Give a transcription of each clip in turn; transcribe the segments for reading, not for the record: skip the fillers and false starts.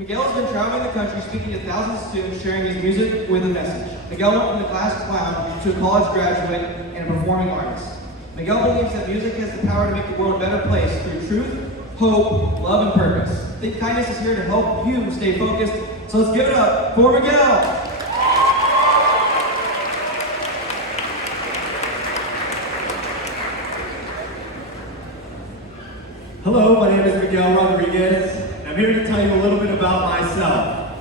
Miguel has been traveling the country speaking to thousands of students, sharing his music with a message. Miguel went from the class clown to a college graduate and a performing artist. Miguel believes that music has the power to make the world a better place through truth, hope, love, and purpose. Think Kindness is here to help you stay focused, so let's give it up for Miguel! Hello, my name is Miguel Rodriguez, and I'm here to tell you a little bit about myself.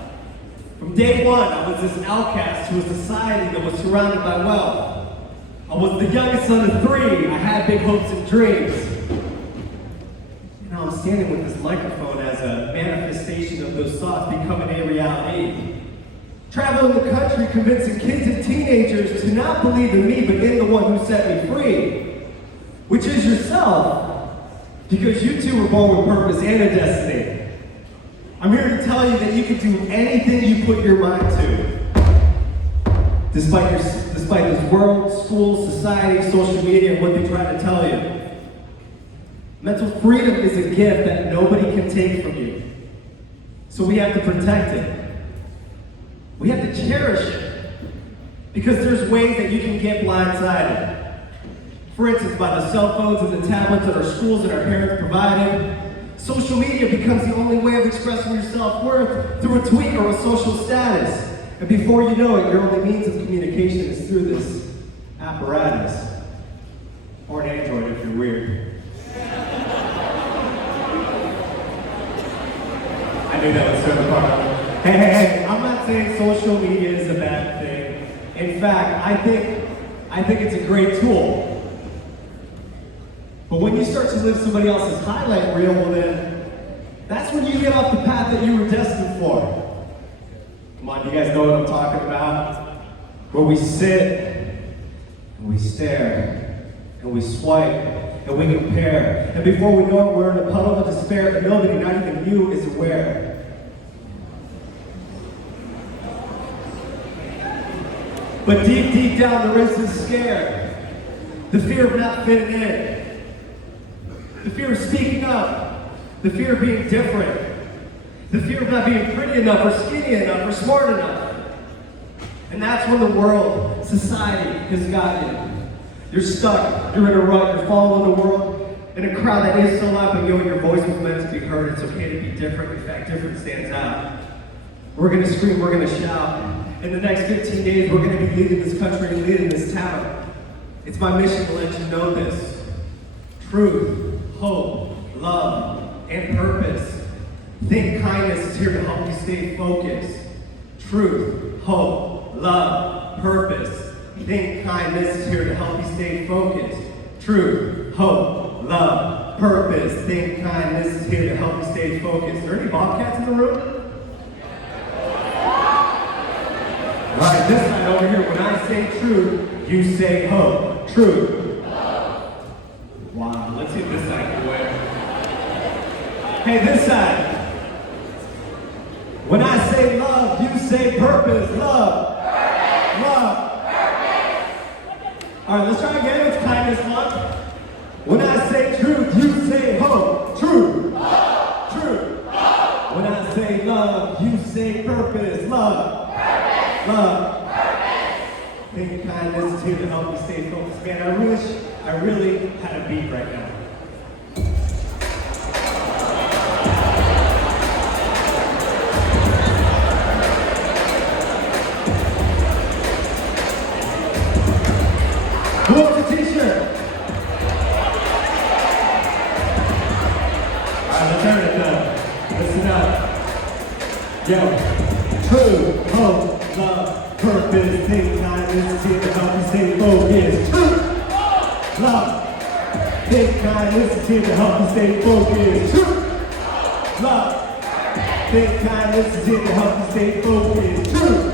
From day one, I was this outcast to a society that was surrounded by wealth. I was the youngest son of three. I had big hopes and dreams. And now I'm standing with this microphone as a manifestation of those thoughts becoming a reality. Traveling the country, convincing kids and teenagers to not believe in me, but in the one who set me free, which is yourself. Because you two were born with purpose and a destiny. I'm here to tell you that you can do anything you put your mind to. Despite this world, school, society, social media, and what they try to tell you. Mental freedom is a gift that nobody can take from you. So we have to protect it. We have to cherish it. Because there's ways that you can get blindsided. For instance, by the cell phones and the tablets that our schools and our parents provided, social media becomes the only way of expressing your self-worth through a tweet or a social status. And before you know it, your only means of communication is through this apparatus. Or an Android if you're weird. I knew that was sort of part. Hey, I'm not saying social media is a bad thing. In fact, I think it's a great tool. But when you start to live somebody else's highlight reel, well then, that's when you get off the path that you were destined for. Come on, you guys know what I'm talking about? Where we sit, and we stare, and we swipe, and we compare. And before we know it, we're in a puddle of despair that nobody, not even you, is aware. But deep, deep down, there is this scare. The fear of not fitting in. The fear of speaking up, the fear of being different, the fear of not being pretty enough or skinny enough or smart enough. And that's when the world, society has got you. You're stuck, you're in a rut, you're following the world in a crowd that is so loud, but yo, your voice was meant to be heard. It's okay to be different. In fact, different stands out. We're gonna scream, we're gonna shout. In the next 15 days, we're gonna be leading this country and leading this town. It's my mission to let you know this. Truth, hope, love, and purpose. Think Kindness is here to help you stay focused. Truth, hope, love, purpose. Think Kindness is here to help you stay focused. Truth, hope, love, purpose. Think Kindness is here to help you stay focused. Are there any Bobcats in the room? All right, this side over here, when I say truth, you say hope. Truth. Wow, let's see this side can win. Hey, this side. When I say love, you say purpose. Love. Purpose. Love. Purpose. All right, let's try again. It's Kindness Month. When I say truth, you say hope. Truth. Hope. Truth. Hope. When I say love, you say purpose. Love. Purpose. Love. Purpose. Think Kindness is here to help you stay focused. Man, I really had a beat right now. Who wants a t-shirt? Alright, let's turn it down. Listen up. Yo, true, hope, love, purpose, think Kindness is here to help you stay focused. Truth. Love, think Kindness is here to help you stay focused. Truth, love, think Kindness is here to help you stay focused. Truth,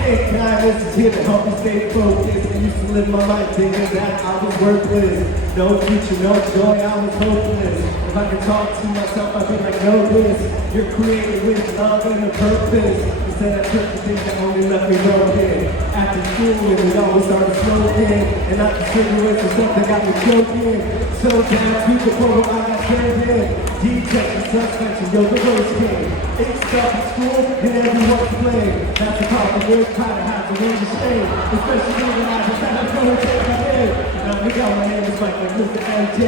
think Kindness is here to help you stay focused. I used to live my life thinking that I was worthless. No future, no joy, I was hopeless. If I could talk to myself, I'd be like, know this. You're created with love and a purpose. Instead of certain things that only left me broken. After school, we always started smoking. And not the cigarettes and stuff that got me choking. So down to the point where I got stand in. Detection, suspension, yo, the worst game. It's stuff in school and everyone's playing. That's a compliment, kinda have to leave the shame. Especially when I just have to go take my head. Now Miguel, my name is like Mr. MJ.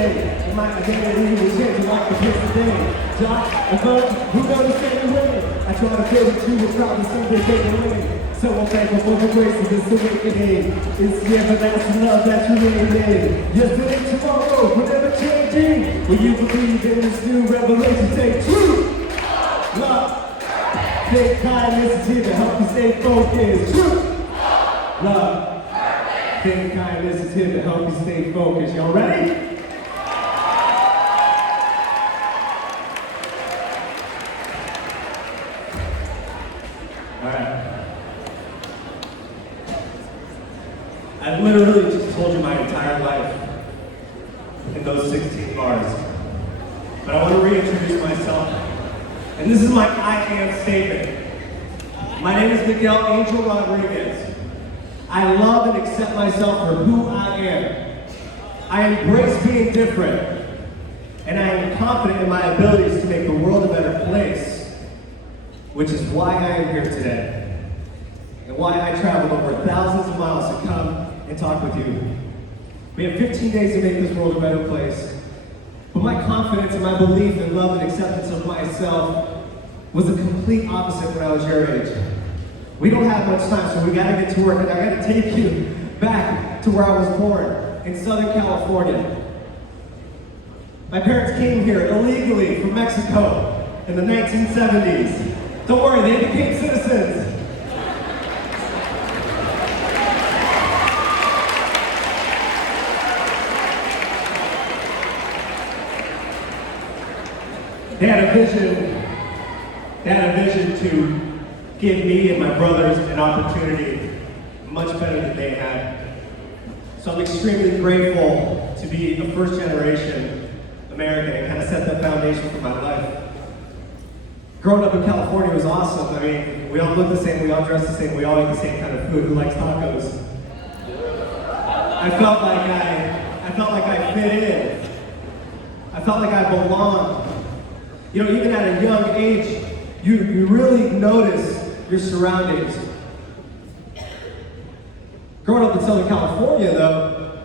And my identity was changing like the kids today. Jock and Bud, who know the same way? I try to feel that you will probably someday take away. So I'm thankful for the grace of this awakening. It's the everlasting love that you made in. Yesterday, tomorrow, forever changing. Will you believe in this new revelation? Take truth, love, faith, kindness is here to help you stay focused. Truth, love, faith, kindness is here to help you stay focused. Y'all ready? All right. I've literally just told you my entire life in those 16 bars. But I want to reintroduce myself. And this is my I am statement. My name is Miguel Angel Rodriguez. I love and accept myself for who I am. I embrace being different. And I am confident in my abilities to make the world a better place. Which is why I am here today. And why I traveled over thousands of miles to come and talk with you. We have 15 days to make this world a better place. But my confidence and my belief and love and acceptance of myself was the complete opposite when I was your age. We don't have much time, so we gotta get to work, and I gotta take you back to where I was born, in Southern California. My parents came here illegally from Mexico in the 1970s. Don't worry, they became citizens. They had a vision to give me and my brothers an opportunity much better than they had. So I'm extremely grateful to be a first generation American and kind of set that foundation for my life. Growing up in California was awesome. I mean, we all look the same, we all dress the same, we all eat the same kind of food. Who likes tacos? I felt like I fit in. I felt like I belonged. You know, even at a young age, you really notice your surroundings. Growing up in Southern California, though,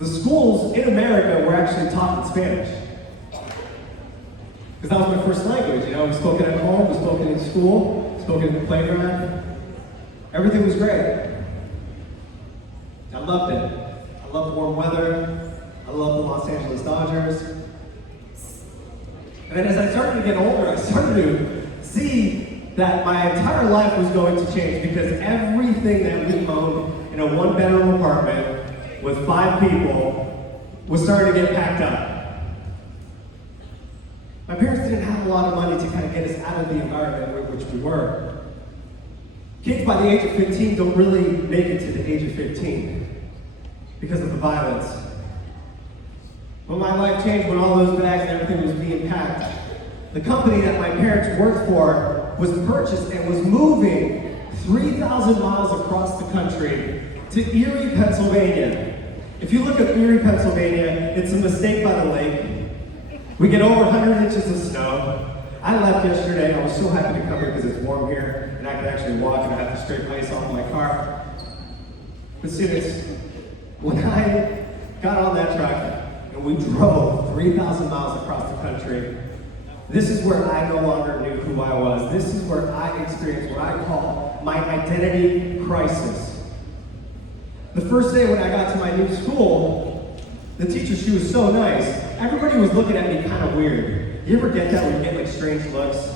the schools in America were actually taught in Spanish. Because that was my first language, you know, we spoke it at home, we spoke it in school, we spoke it in the playground. Everything was great. I loved it. I loved warm weather. I loved the Los Angeles Dodgers. And then as I started to get older, I started to see that my entire life was going to change because everything that we owned in a one-bedroom apartment with 5 people was starting to get packed up. My parents didn't have a lot of money to kind of get us out of the environment in which we were. Kids by the age of 15 don't really make it to the age of 15 because of the violence. When my life changed, when all those bags and everything was being packed, the company that my parents worked for was purchased and was moving 3,000 miles across the country to Erie, Pennsylvania. If you look at Erie, Pennsylvania, it's a mistake by the lake. We get over 100 inches of snow. I left yesterday. I was so happy to come here because it's warm here and I can actually walk and I have to scrape ice off my car. But students, when I got on that truck, and we drove 3,000 miles across the country. This is where I no longer knew who I was. This is where I experienced what I call my identity crisis. The first day when I got to my new school, the teacher, she was so nice. Everybody was looking at me kind of weird. You ever get that when you get like strange looks?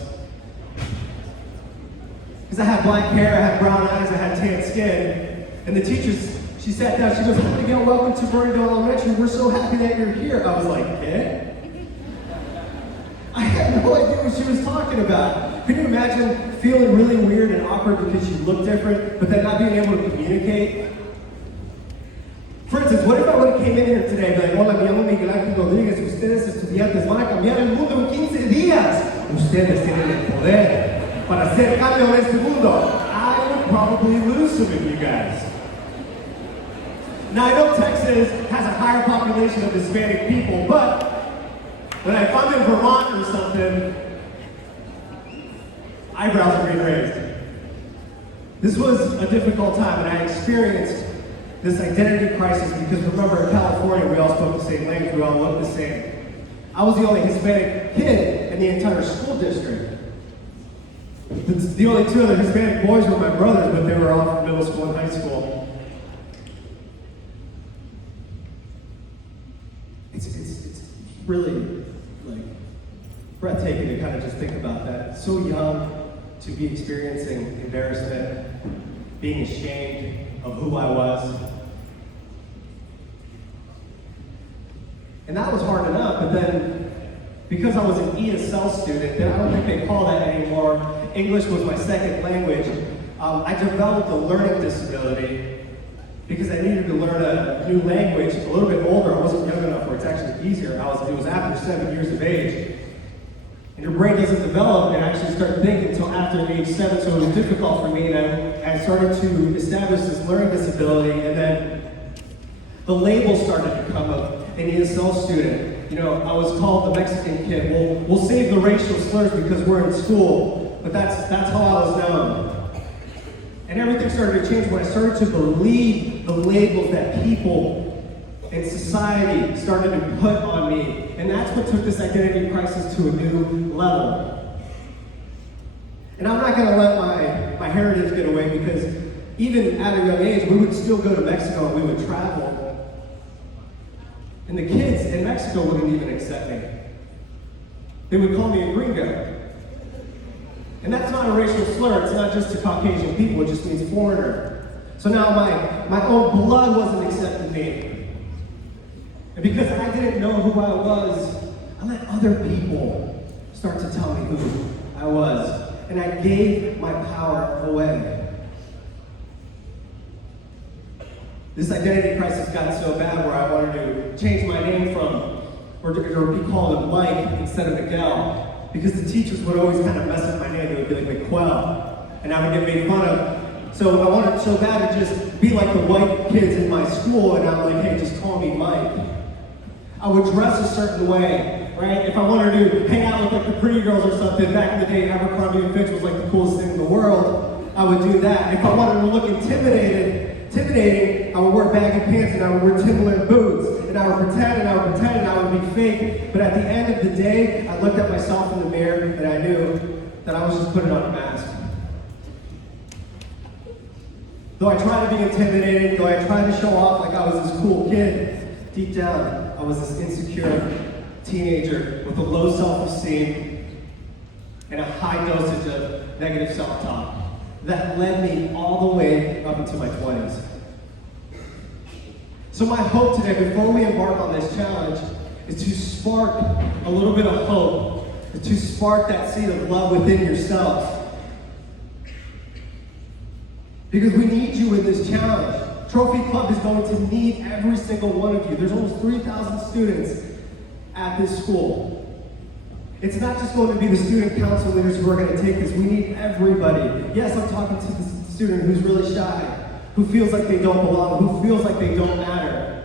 Because I had black hair, I had brown eyes, I had tan skin, and the teachers, she sat down, she goes, "Hi, Miguel, welcome to Bernardale Elementary. We're so happy that you're here." I was like, eh? I had no idea what she was talking about. Can you imagine feeling really weird and awkward because you look different, but then not being able to communicate? For instance, what if I would have came in here today and be like, "Hola, me llamo Miguel Ángel Rodríguez, ustedes estudiantes van a cambiar el mundo en 15 días. Ustedes tienen el poder para hacer cambio en este mundo." I would probably lose some of you guys. Now, I know Texas has a higher population of Hispanic people, but if I'm in Vermont or something, eyebrows are being raised. This was a difficult time, and I experienced this identity crisis because remember, in California, we all spoke the same language, we all looked the same. I was the only Hispanic kid in the entire school district. The only two other Hispanic boys were my brothers, but they were all from middle school and high school. It's really like breathtaking to kind of just think about that. So young to be experiencing embarrassment, being ashamed of who I was. And that was hard enough, but then because I was an ESL student, then I don't think they call that anymore. English was my second language. I developed a learning disability because I needed to learn a new language a little bit older. I wasn't young enough where it's actually easier. It was after 7 years of age. And your brain doesn't develop and actually start thinking until after age 7, so it was difficult for me, and I started to establish this learning disability, and then the label started to come of an ESL student. You know, I was called the Mexican kid. We'll save the racial slurs because we're in school, but that's how I was known. And everything started to change when I started to believe the labels that people in society started to put on me. And that's what took this identity crisis to a new level. And I'm not going to let my heritage get away because even at a young age, we would still go to Mexico and we would travel. And the kids in Mexico wouldn't even accept me. They would call me a gringo. And that's not a racial slur, it's not just to Caucasian people, it just means foreigner. So now my own blood wasn't accepting me. And because I didn't know who I was, I let other people start to tell me who I was. And I gave my power away. This identity crisis got so bad where I wanted to change my name or be called Mike instead of Miguel. Because the teachers would always kind of mess up my name. They would be like McQuell. And I would get made fun of. So I wanted so bad to just be like the white kids in my school. And I'm like, hey, just call me Mike. I would dress a certain way, right? If I wanted to hang out with like the pretty girls or something, back in the day, Abercrombie & Fitch was like the coolest thing in the world, I would do that. If I wanted to look intimidating, I would wear baggy pants and I would wear Timberland boots. And I would pretend and I would pretend and I would be fake. But at the end of the day, I looked at myself in the mirror and I knew that I was just putting on a mask. Though I tried to be intimidating, though I tried to show off like I was this cool kid, deep down, I was this insecure teenager with a low self-esteem and a high dosage of negative self-talk that led me all the way up into my 20s. So my hope today, before we embark on this challenge, is to spark a little bit of hope, to spark that seed of love within yourselves. Because we need you in this challenge. Trophy Club is going to need every single one of you. There's almost 3,000 students at this school. It's not just going to be the student council leaders who are going to take this. We need everybody. Yes, I'm talking to the student who's really shy, who feels like they don't belong, who feels like they don't matter.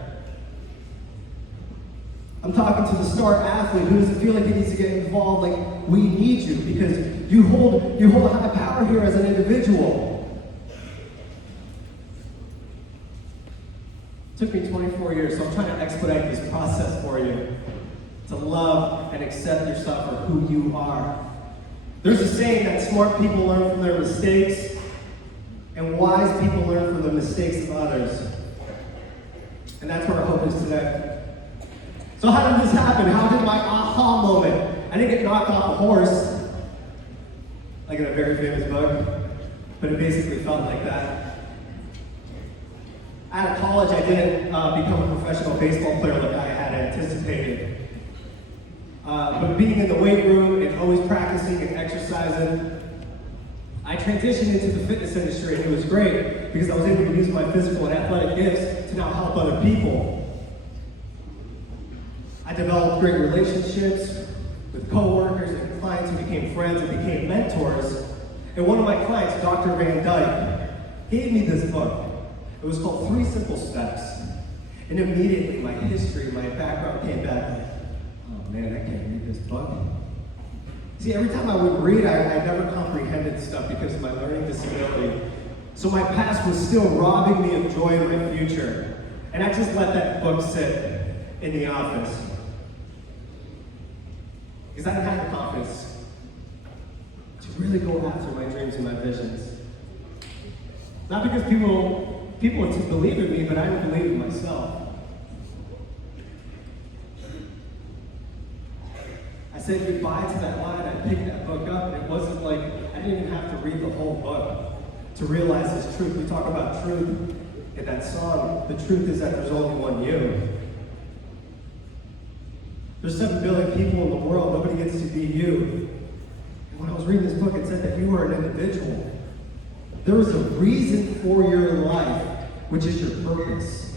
I'm talking to the star athlete who doesn't feel like he needs to get involved. Like, we need you because you hold a high power here as an individual. It took me 24 years, so I'm trying to expedite this process for you. To love and accept yourself for who you are. There's a saying that smart people learn from their mistakes, and wise people learn from the mistakes of others. And that's where our hope is today. So how did this happen? How did my aha moment? I didn't get knocked off a horse, like in a very famous book, but it basically felt like that. Out of college, I didn't become a professional baseball player like I had anticipated. But being in the weight room and always practicing and exercising, I transitioned into the fitness industry, and it was great because I was able to use my physical and athletic gifts to now help other people. I developed great relationships with coworkers and clients who became friends and became mentors. And one of my clients, Dr. Van Dyke, gave me this book. It was called 3 Simple Steps. And immediately my history, my background came back like, Oh man, I can't read this book. See, every time I would read, I never comprehended stuff because of my learning disability. So my past was still robbing me of joy in my future. And I just let that book sit in the office. Because I didn't have the confidence to really go after my dreams and my visions. Not because people would believe in me, but I didn't believe in myself. I said goodbye to that line, I picked that book up, and it wasn't like, I didn't even have to read the whole book to realize this truth. We talk about truth in that song. The truth is that there's only one you. There's 7 billion people in the world, nobody gets to be you. And when I was reading this book, it said that you are an individual. There is a reason for your life, which is your purpose,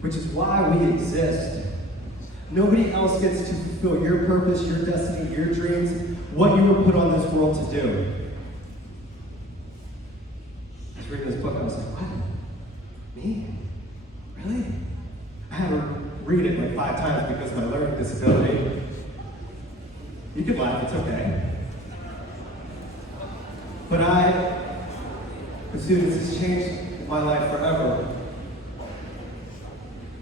which is why we exist. Nobody else gets to fulfill your purpose, your destiny, your dreams, what you were put on this world to do. I was reading this book, I was like, what? Me? Really? I had to read it like 5 times because of my learning disability. You can laugh, it's okay. But students, has changed my life forever.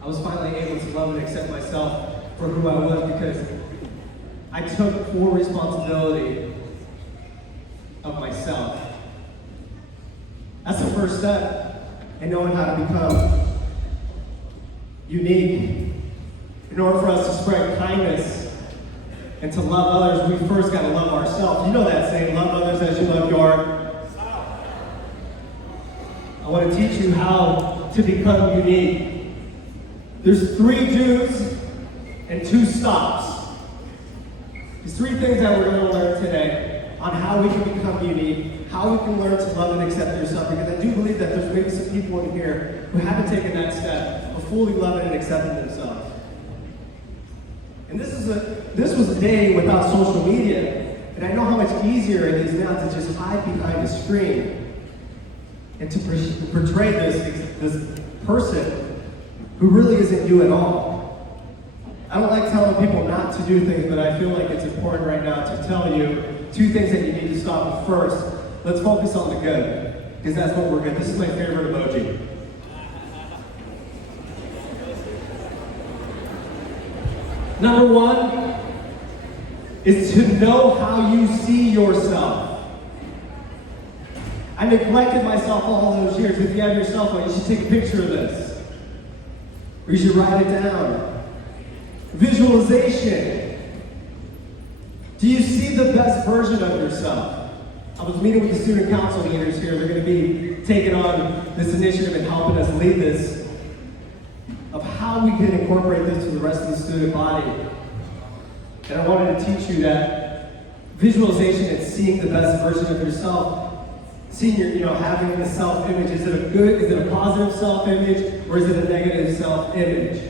I was finally able to love and accept myself for who I was because I took full responsibility of myself. That's the first step in knowing how to become unique. In order for us to spread kindness and to love others, we first got to love ourselves. You know that saying, love others as you love your. I want to teach you how to become unique. There's 3 do's and 2 stops. These 3 things that we're going to learn today on how we can become unique, how we can learn to love and accept yourself, because I do believe that there's maybe some people in here who haven't taken that step of fully loving and accepting themselves. And this was a day without social media, and I know how much easier it is now to just hide behind a screen and to portray this person who really isn't you at all. I don't like telling people not to do things, but I feel like it's important right now to tell you 2 things that you need to stop with. First, let's focus on the good, because that's what we're good. This is my favorite emoji. Number 1 is to know how you see yourself. I neglected myself all those years. If you have your cell phone, you should take a picture of this. Or you should write it down. Visualization. Do you see the best version of yourself? I was meeting with the student council leaders here. They're going to be taking on this initiative and helping us lead this, of how we can incorporate this to the rest of the student body. And I wanted to teach you that visualization is seeing the best version of yourself. Seeing your, having a self-image. Is it a positive self-image, or is it a negative self-image?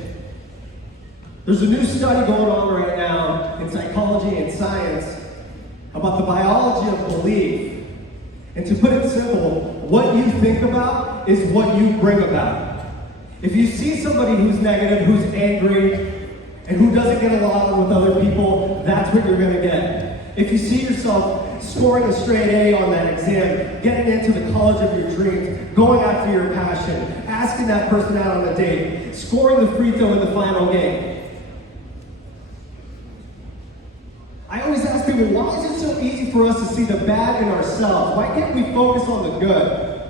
There's a new study going on right now in psychology and science about the biology of belief. And to put it simple, what you think about is what you bring about. If you see somebody who's negative, who's angry, and who doesn't get along with other people, that's what you're going to get. If you see yourself scoring a straight A on that exam, getting into the college of your dreams, going after your passion, asking that person out on a date, scoring the free throw in the final game. I always ask people, why is it so easy for us to see the bad in ourselves? Why can't we focus on the good?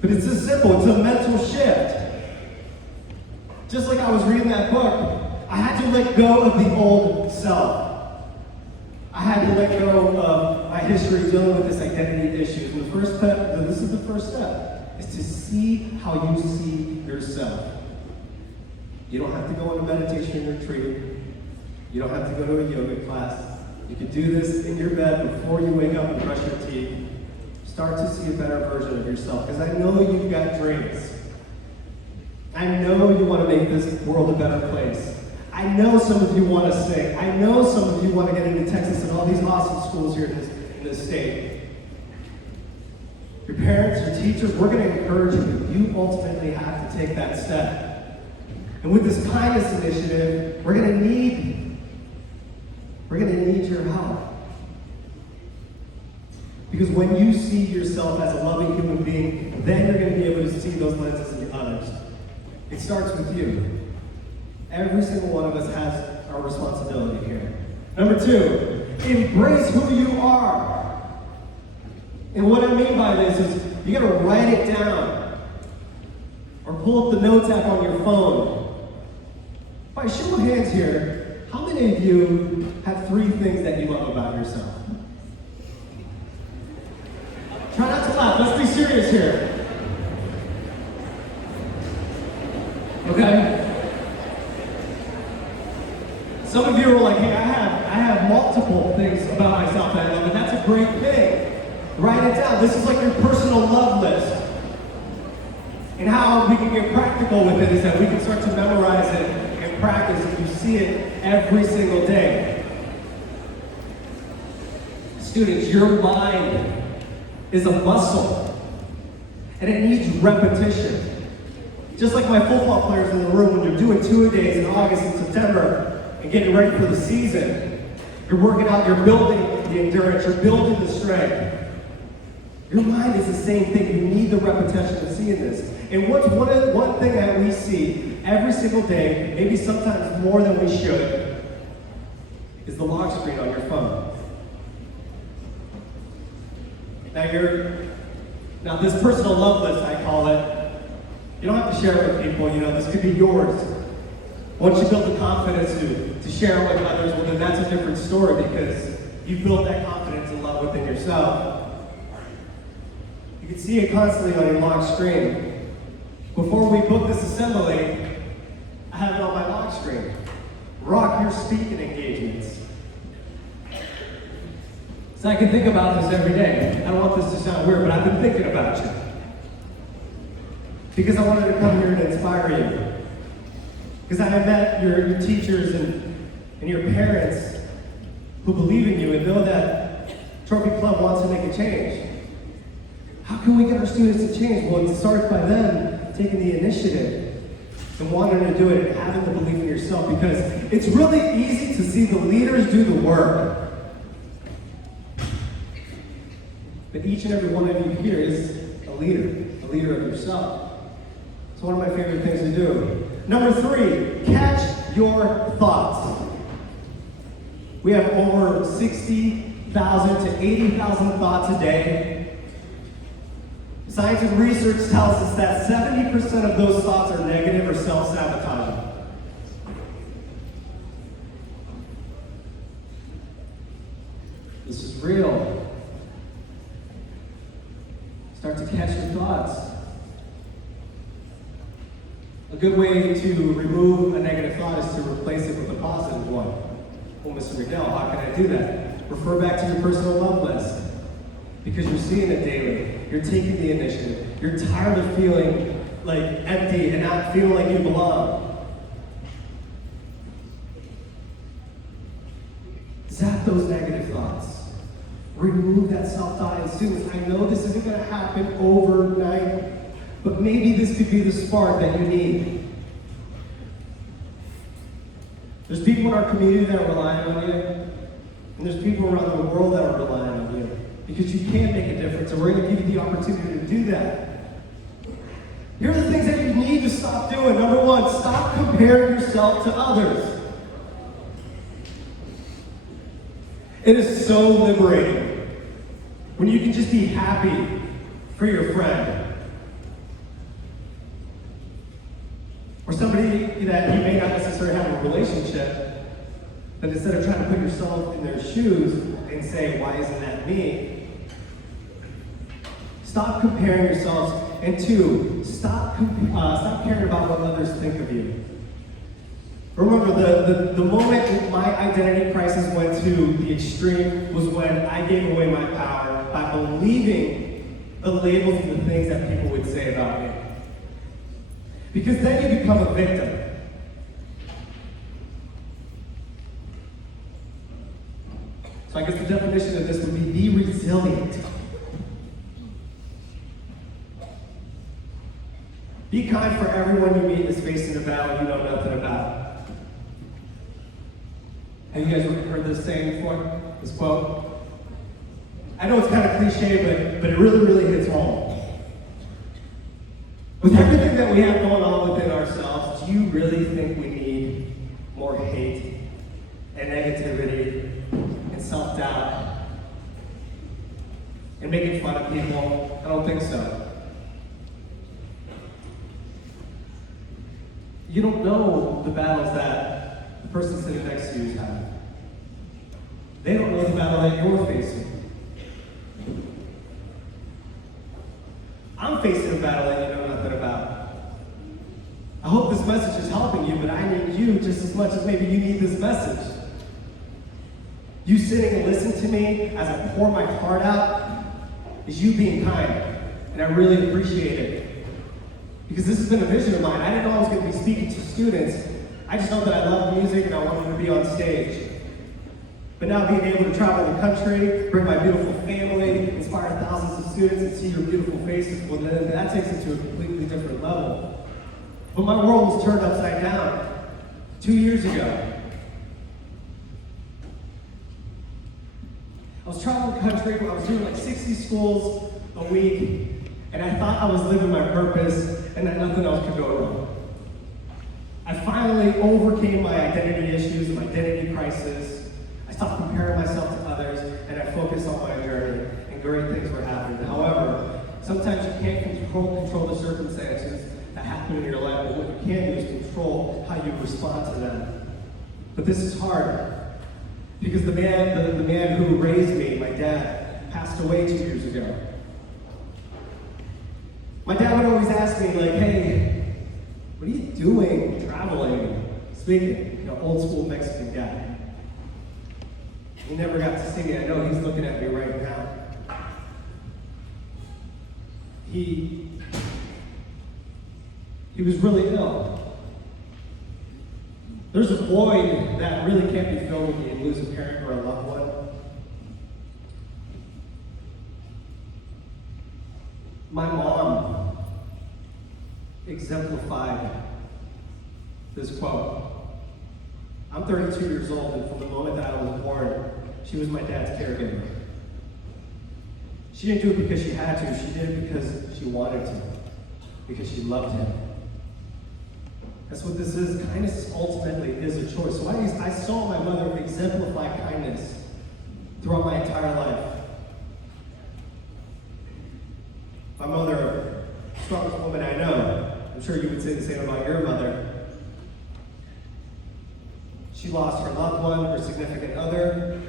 But it's this simple, it's a mental shift. Just like I was reading that book, I had to let go of the old self. I had to let go of my history dealing with this identity issues. And the first step, this is the first step, is to see how you see yourself. You don't have to go on a meditation retreat. You don't have to go to a yoga class. You can do this in your bed before you wake up and brush your teeth. Start to see a better version of yourself, because I know you've got dreams. I know you want to make this world a better place. I know some of you want to sing. I know some of you want to get into Texas and all these awesome schools here in this state. Your parents, your teachers, we're going to encourage you, but you ultimately have to take that step. And with this kindness initiative, we're gonna need your help. Because when you see yourself as a loving human being, then you're going to be able to see those lenses in others. It starts with you. Every single one of us has our responsibility here. Number 2, embrace who you are. And what I mean by this is you got to write it down or pull up the notes app on your phone. By show of hands here, how many of you have 3 things that you love about yourself? Try not to laugh. Let's be serious here. Okay? Some of you are like, hey, I have multiple things about myself that I love, and that's a great thing. Write it down. This is like your personal love list. And how we can get practical with it is that we can start to memorize it and practice, and you see it every single day. Students, your mind is a muscle, and it needs repetition. Just like my football players in the room, when you're doing 2-a-days in August and September and getting ready for the season, you're working out, you're building the endurance, you're building the strength. Your mind is the same thing. You need the repetition of seeing this. And what's one thing that we see every single day, maybe sometimes more than we should, is the lock screen on your phone. Now this personal love list, I call it, you don't have to share it with people, this could be yours. Once you build the confidence to share it with others, well then that's a different story because you've built that confidence and love within yourself. You can see it constantly on your lock screen. Before we book this assembly, I have it on my lock screen. Rock your speaking engagements. So I can think about this every day. I don't want this to sound weird, but I've been thinking about you. Because I wanted to come here and inspire you. Because I have met your teachers and your parents who believe in you and know that Trophy Club wants to make a change. How can we get our students to change? Well, it starts by them taking the initiative and wanting to do it and having the belief in yourself, because it's really easy to see the leaders do the work. But each and every one of you here is a leader of yourself. It's one of my favorite things to do. Number 3, catch your thoughts. We have over 60,000 to 80,000 thoughts a day. Science and research tells us that 70% of those thoughts are negative or self-sabotaging. This is real. Start to catch your thoughts. A good way to remove a negative thought is to replace it with a positive one. Well, Mr. Miguel, how can I do that? Refer back to your personal love list. Because you're seeing it daily. You're taking the initiative. You're tired of feeling like empty and not feeling like you belong. Zap those negative thoughts. Remove that self-doubt. And students, I know this isn't going to happen overnight, but maybe this could be the spark that you need. There's people in our community that are relying on you, and there's people around the world that are relying on you, because you can make a difference, and we're going to give you the opportunity to do that. Here are the things that you need to stop doing. Number 1, stop comparing yourself to others. It is so liberating when you can just be happy for your friend. Or somebody that you may not necessarily have a relationship, but instead of trying to put yourself in their shoes and say, why isn't that me? Stop comparing yourselves. And 2, stop caring about what others think of you. Remember, the moment my identity crisis went to the extreme was when I gave away my power by believing the labels and the things that people would say about me. Because then you become a victim. So I guess the definition of this would be resilient. Be kind for everyone you meet is facing a battle you know nothing about. Have you guys heard this saying before? This quote? I know it's kind of cliche, but it really, really hits home. With everything that we have going on within ourselves, do you really think we need more hate and negativity and self-doubt and making fun of people? I don't think so. You don't know the battles that the person sitting next to you is having. They don't know the battle that you're facing. I'm facing a battle that you know nothing about. I hope this message is helping you, but I need you just as much as maybe you need this message. You sitting and listening to me as I pour my heart out is you being kind, and I really appreciate it. Because this has been a vision of mine. I didn't know I was going to be speaking to students. I just know that I love music and I wanted to be on stage. But now being able to travel the country, bring my beautiful family, inspire thousands of students and see your beautiful faces, well then that takes it to a completely different level. But my world was turned upside down 2 years ago. I was traveling the country, I was doing like 60 schools a week, and I thought I was living my purpose and that nothing else could go wrong. I finally overcame my identity issues and my identity crisis. I stopped comparing myself to others and I focused on my journey, and great things were happening. However, sometimes you can't control the circumstances that happen in your life, but what you can do is control how you respond to them. But this is hard because the man who raised me, my dad, passed away 2 years ago. My dad would always ask me, like, hey, what are you doing traveling, speaking? Old school Mexican guy. He never got to see me. I know he's looking at me right now. He was really ill. There's a void that really can't be filled when you lose a parent or a loved one. My mom exemplified this quote. I'm 32 years old, and from the moment that I was born, she was my dad's caregiver. She didn't do it because she had to, she did it because she wanted to, because she loved him. That's what this is. Kindness ultimately is a choice. So I saw my mother exemplify kindness throughout my entire life. My mother, the strongest woman I know. I'm sure you would say the same about your mother. She lost her loved one, her significant other.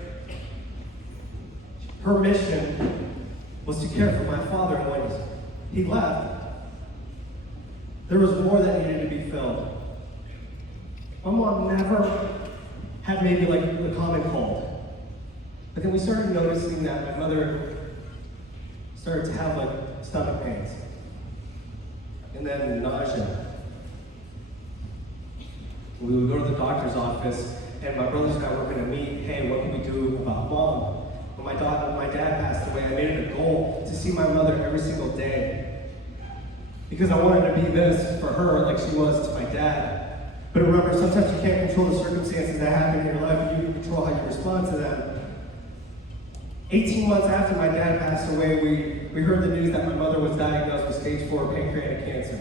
Her mission was to care for my father, and when he left, there was more that needed to be filled. My mom never had maybe like the common cold. But then we started noticing that my mother started to have like stomach pains. And then nausea. We would go to the doctor's office, and my brothers and I were going to meet, hey, what can we do about mom? When my dad passed away, I made it a goal to see my mother every single day. Because I wanted to be this for her like she was to my dad. But remember, sometimes you can't control the circumstances that happen in your life, but you can control how you respond to them. 18 months after my dad passed away, we heard the news that my mother was diagnosed with stage 4 pancreatic cancer.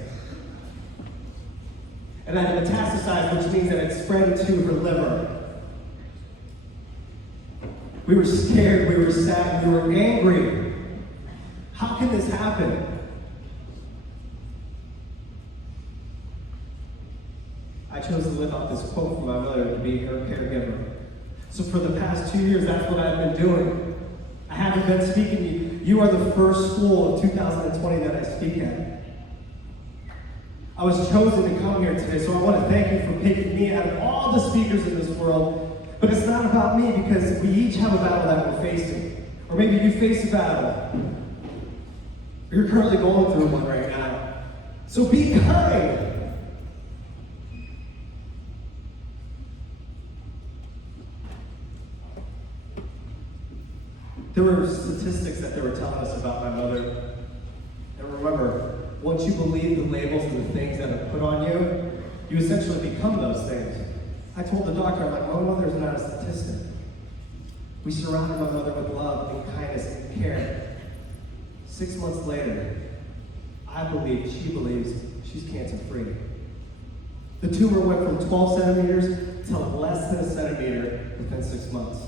And that it metastasized, which means that it spread into her liver. We were scared, we were sad, we were angry. How can this happen? I chose to live out this quote from my mother to be her caregiver. So for the past 2 years, that's what I've been doing. I haven't been speaking to you. You are the first school of 2020 that I speak at. I was chosen to come here today, so I want to thank you for picking me out of all the speakers in this world. But it's not about me, because we each have a battle that we're facing. Or maybe you face a battle. You're currently going through one right now. So be kind. There were statistics that they were telling us about my mother. And remember, once you believe the labels and the things that are put on you, you essentially become those things. I told the doctor, I'm like, my mother's not a statistic. We surrounded my mother with love and kindness and care. 6 months later, I believe, she believes, she's cancer-free. The tumor went from 12 centimeters to less than a centimeter within 6 months.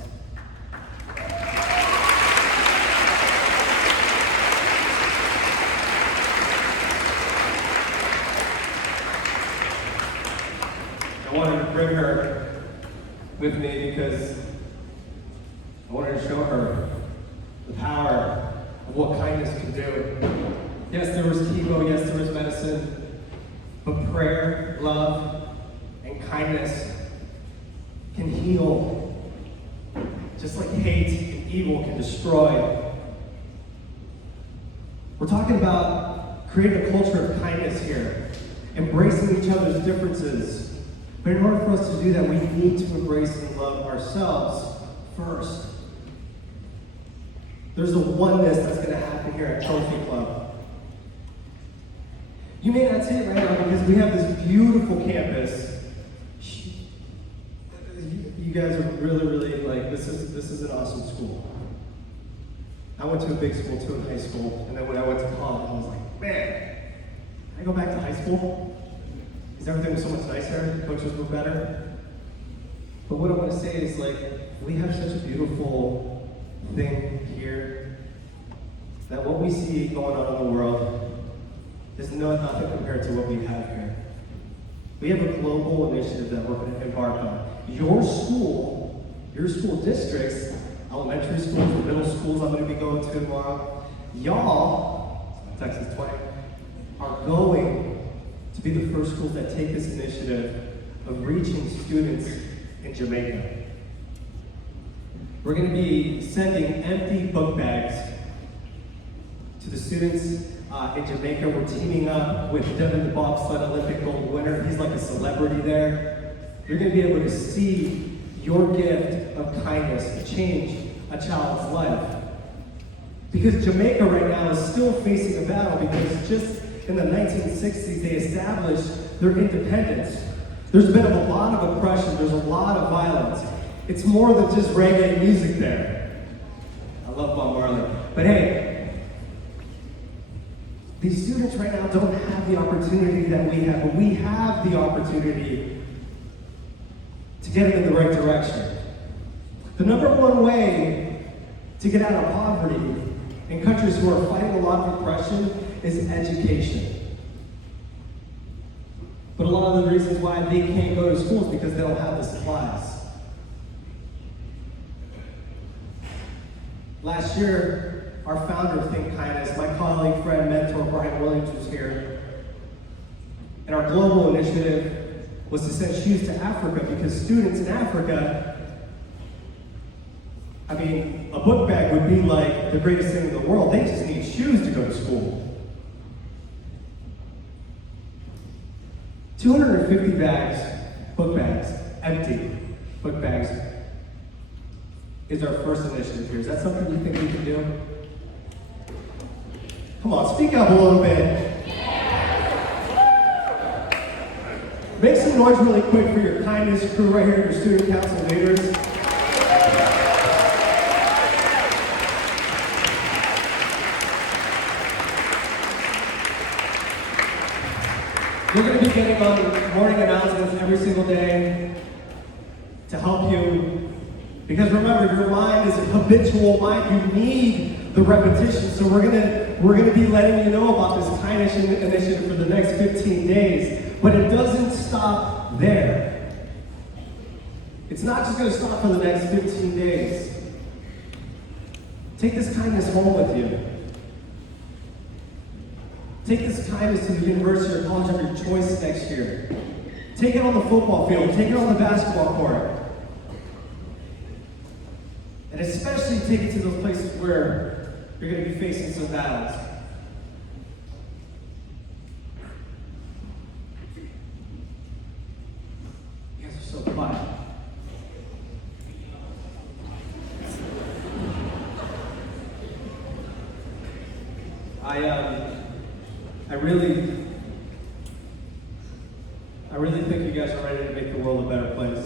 I wanted to bring her with me because I wanted to show her the power of what kindness can do. Yes, there was chemo, yes, there was medicine, but prayer, love, and kindness can heal, just like hate and evil can destroy. We're talking about creating a culture of kindness here, embracing each other's differences. But in order for us to do that, we need to embrace and love ourselves first. There's a oneness that's going to happen here at Trophy Club. You may not see it right now because we have this beautiful campus. You guys are really like, this is an awesome school. I went to a big school too in high school, and then when I went to college, I was like, man, can I go back to high school? Because everything was so much nicer, coaches were better. But what I want to say is, like, we have such a beautiful thing here that what we see going on in the world is nothing compared to what we have here. We have a global initiative that we're going to embark on. Your school districts, elementary schools, middle schools I'm going to be going to tomorrow, y'all, Texas 20, are going to be the first schools that take this initiative of reaching students in Jamaica. We're going to be sending empty book bags to the students in Jamaica. We're teaming up with Devin, the bobsled Olympic gold winner. He's like a celebrity there. You're going to be able to see your gift of kindness change a child's life. Because Jamaica right now is still facing a battle because just in the 1960s, they established their independence. There's been a lot of oppression, there's a lot of violence. It's more than just reggae music there. I love Bob Marley. But hey, these students right now don't have the opportunity that we have, but we have the opportunity to get them in the right direction. The number one way to get out of poverty in countries who are fighting a lot of oppression is education. But a lot of the reasons why they can't go to school is because they don't have the supplies. Last year, our founder of Think Kindness, my colleague, friend, mentor, Brian Williams was here. And our global initiative was to send shoes to Africa because students in Africa, I mean, a book bag would be like the greatest thing in the world. They just need shoes to go to school. 250 bags, book bags, empty book bags, is our first initiative here. Is that something you think we can do? Come on, speak up a little bit. Make some noise really quick for your kindness crew right here, your student council leaders. We're going to be getting on morning announcements every single day to help you. Because remember, your mind is a habitual mind. You need the repetition. So we're going to be letting you know about this kindness initiative for the next 15 days. But it doesn't stop there. It's not just going to stop for the next 15 days. Take this kindness home with you. Take this kindness to the university or college of your choice next year. Take it on the football field. Take it on the basketball court. And especially take it to those places where you're going to be facing some battles. You guys are so quiet. I really think you guys are ready to make the world a better place.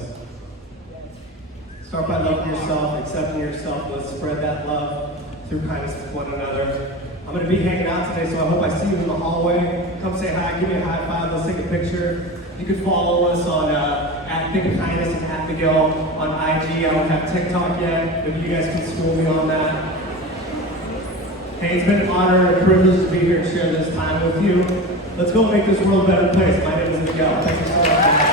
Start by loving yourself, accepting yourself. Let's spread that love through kindness with one another. I'm going to be hanging out today, so I hope I see you in the hallway. Come say hi, give me a high five, let's take a picture. You can follow us on at Think of Kindness and at Miguel on IG. I don't have TikTok yet, but you guys can school me on that. Hey, it's been an honor and a privilege to be here and share this time with you. Let's go make this world a better place. My name is Miguel. Thank you so much.